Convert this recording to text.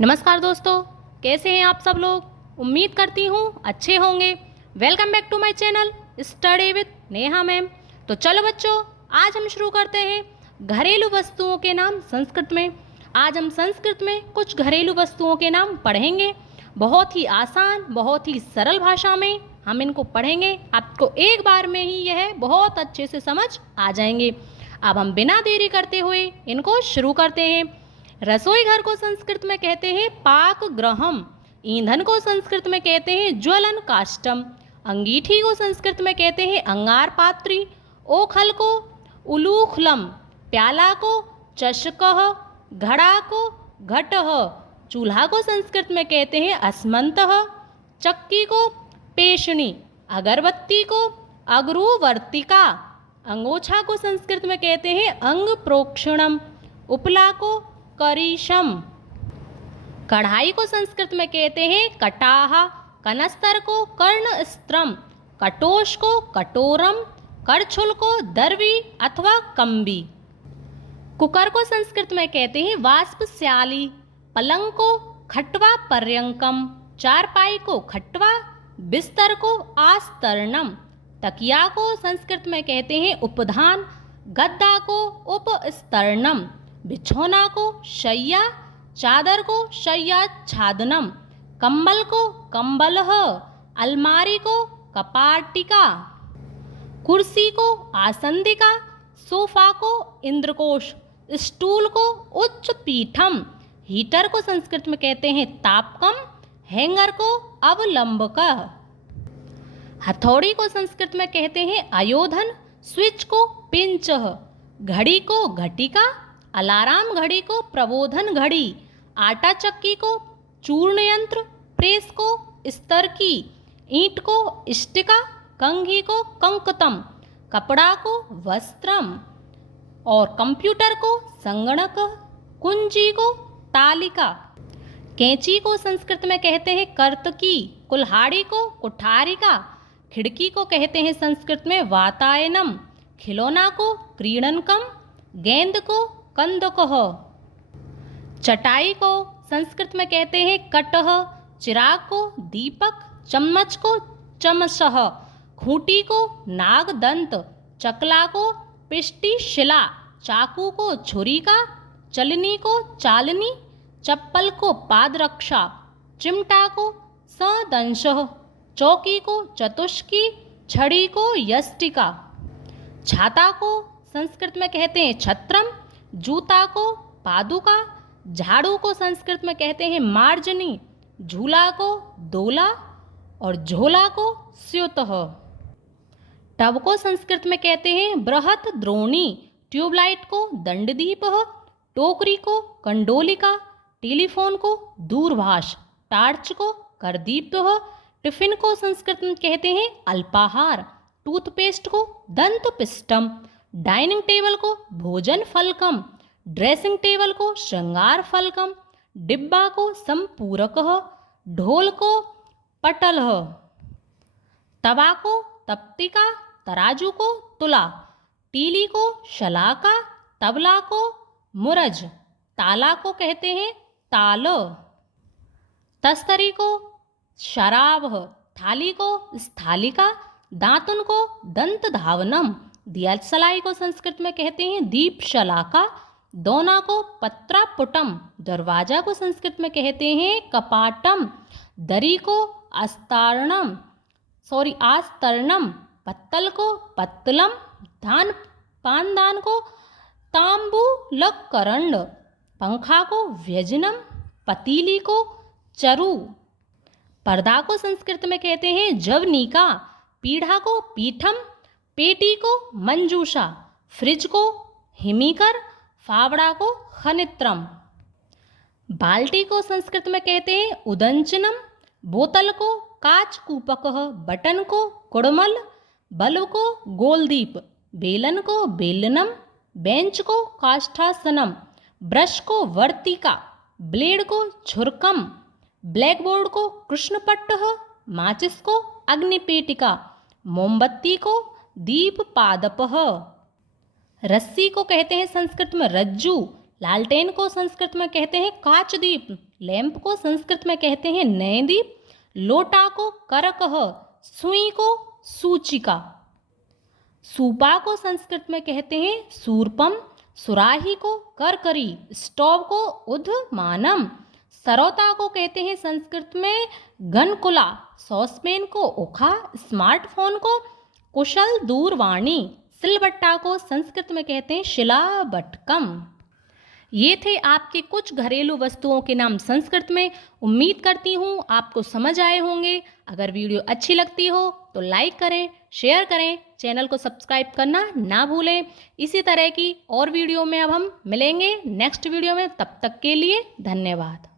नमस्कार दोस्तों, कैसे हैं आप सब लोग। उम्मीद करती हूँ अच्छे होंगे। Welcome back to my channel study with Neha ma'am. तो चलो बच्चों, आज हम शुरू करते हैं घरेलू वस्तुओं के नाम संस्कृत में। आज हम संस्कृत में कुछ घरेलू वस्तुओं के नाम पढ़ेंगे। बहुत ही आसान, बहुत ही सरल भाषा में हम इनको पढ़ेंगे। आपको एक बार में ही यह बहुत अच्छे से समझ आ जाएंगे। अब हम बिना देरी करते हुए इनको शुरू करते हैं। रसोई घर को संस्कृत में कहते हैं पाक गृहम। ईंधन को संस्कृत में कहते हैं ज्वलन काष्टम। अंगीठी को संस्कृत में कहते हैं अंगार पात्री। ओखल को उलूखलम। प्याला को चषकः। घड़ा को घटः। चूल्हा को संस्कृत में कहते हैं अस्मन्तः। चक्की को पेशणी। अगरबत्ती को अगरुवर्तिका। अंगोछा को संस्कृत में कहते हैं अंग प्रोक्षणम। उपला को करीशम। कढ़ाई को संस्कृत में कहते हैं कटाह। कनस्तर को कर्णस्त्रम। कटोश को कटोरम। करछुल को दर्वी अथवा कम्बी। कुकर को संस्कृत में कहते हैं वाष्पस्याली। पलंग को खटवा पर्यंकम। चारपाई को खटवा। बिस्तर को आस्तरणम। तकिया को संस्कृत में कहते हैं उपधान। गद्दा को उपस्तरणम। बिछौना को शय्या। चादर को शय्याच्छादनम। कंबल को कंबलः। अलमारी को कपाटिका। कुर्सी को आसंदिका। सोफा को इंद्रकोश। स्टूल को उच्च पीठम। हीटर को संस्कृत में कहते हैं तापकम। हैंगर को अवलंबकः। हथौड़ी को संस्कृत में कहते हैं आयोधन। स्विच को पिंचः। घड़ी को घटिका। अलाराम घड़ी को प्रबोधन घड़ी। आटा चक्की को चूर्ण यंत्र। प्रेस को स्तरकी। ईंट को इष्टिका। कंघी को कंकतम। कपड़ा को वस्त्रम। और कंप्यूटर को संगणक। कुंजी को तालिका। कैंची को संस्कृत में कहते हैं कर्तकी। कुल्हाड़ी को कुठारिका। खिड़की को कहते हैं संस्कृत में वातायनम। खिलौना को क्रीडनकम। गेंद को कंदकः। चटाई को संस्कृत में कहते हैं कटः। चिराग को दीपक। चम्मच को चमसः। खूंटी को नागदंत। चकला को पिष्टि शिला। चाकू को छुरिका। चलनी को चालनी। चप्पल को पादरक्षा। चिमटा को सदंशः। चौकी को चतुष्की। छड़ी को यष्टिका। छाता को संस्कृत में कहते हैं छत्रम। जूता को पादुका। झाड़ू को संस्कृत में कहते हैं मार्जनी। झूला को दोला और झोला को स्युतः। टब को संस्कृत में कहते हैं बृहत द्रोणी। ट्यूबलाइट को दंडदीपः। टोकरी को कंडोलिका। टेलीफोन को दूरभाष। टार्च को करदीपः। टिफिन को संस्कृत में कहते हैं अल्पाहार। टूथपेस्ट को दंतपिष्टम। डाइनिंग टेबल को भोजन फलकम। ड्रेसिंग टेबल को श्रृंगार फलकम। डिब्बा को संपूरकः। ढोल को पटलः। तवा को तप्तिका। तराजू को तुला। तीली को शलाका। तबला को मुरज। ताला को कहते हैं ताल। तस्तरी को शराब। थाली को स्थालिका। दातुन को दंत धावनम। दिया सलाई को संस्कृत में कहते हैं दीप शलाका। दोना को पत्रापुटम। दरवाजा को संस्कृत में कहते हैं कपाटम। दरी को आस्तरणम। पत्तल को पत्तलम। पानदान को तांबूलकरंड। पंखा को व्यजनम। पतीली को चरु। पर्दा को संस्कृत में कहते हैं जवनिका। पीढ़ा को पीठम। पेटी को मंजूषा। फ्रिज को हिमीकर। फावड़ा को खनित्रम। बाल्टी को संस्कृत में कहते हैं उदंचनम। बोतल को काचकूपकः। बटन को कुड़मल। बल्ब को गोलदीप। बेलन को बेलनम। बेंच को काष्ठासनम। ब्रश को वर्तिका। ब्लेड को छुरकम। ब्लैकबोर्ड को कृष्णपट्टः। माचिस को अग्निपेटिका। मोमबत्ती को दीपपादपः। रस्सी को कहते हैं संस्कृत में रज्जू। लालटेन को संस्कृत में कहते हैं काचदीप। लैंप को संस्कृत में कहते हैं नयनदीप, लोटा को करकह, सुई को सूचिका, सूपा को संस्कृत में कहते हैं सूरपम, सुराही को करकरी, स्टोव को उद्मानम, सरौता को कहते हैं संस्कृत में गनकुला, सॉसपेन को उखा, स्मार्टफोन को कुशल दूरवाणी, सिलबट्टा को संस्कृत में कहते हैं शिलाबटकम। ये थे आपके कुछ घरेलू वस्तुओं के नाम संस्कृत में। उम्मीद करती हूँ आपको समझ आए होंगे। अगर वीडियो अच्छी लगती हो तो लाइक करें, शेयर करें, चैनल को सब्सक्राइब करना ना भूलें। इसी तरह की और वीडियो में अब हम मिलेंगे नेक्स्ट वीडियो में। तब तक के लिए धन्यवाद।